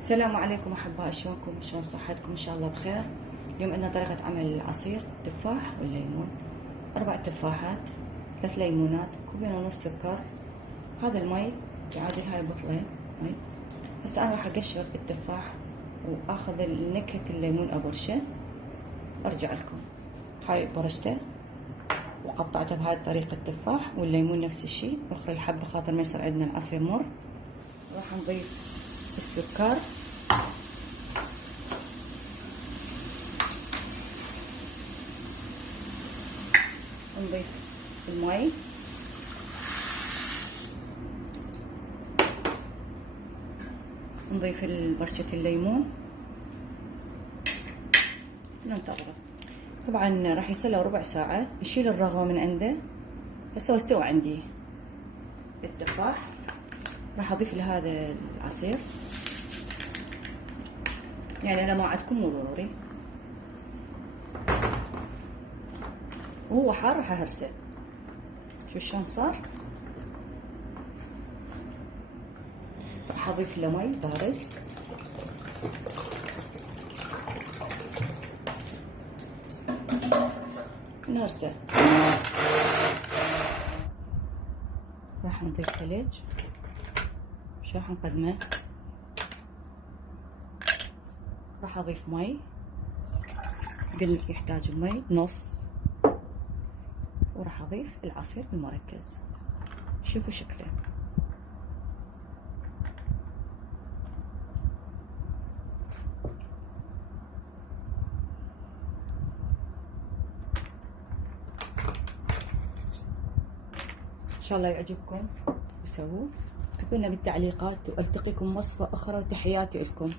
السلام عليكم احبائي، شلونكم؟ شلون صحتكم؟ ان شاء الله بخير. اليوم عندنا طريقه عمل العصير التفاح والليمون. 4 تفاحات، 3 ليمونات، 2.5 سكر. هذا المي يعادل هاي بطلين مي. هسه انا راح اقشر التفاح واخذ نكهه الليمون ابرشه. ارجع لكم. هاي برشته وقطعته بهاي الطريقه التفاح، والليمون نفس الشيء. اخر الحبه خاطر ما يصير عندنا العصير مر. راح نضيف السكر، نضيف المي، نضيف برشة الليمون، ننتظره. طبعا راح يصير ربع ساعة. نشيل الرغوة من عنده. هسه استوى عندي التفاح. راح اضيف لهذا العصير، يعني انا ما عندكم مو ضروري، وهو حار راح اهرسه. شوف شلون صار. راح اضيف له مي بارد، نهرسه. راح نضيف ثلج. شو راح نقدمه؟ راح اضيف مي، قلت يحتاج مي نص، وراح اضيف العصير المركز. شوفوا شكله. ان شاء الله يعجبكم وسووه. اكتبوا لنا بالتعليقات، والتقيكم وصفة اخرى. تحياتي لكم.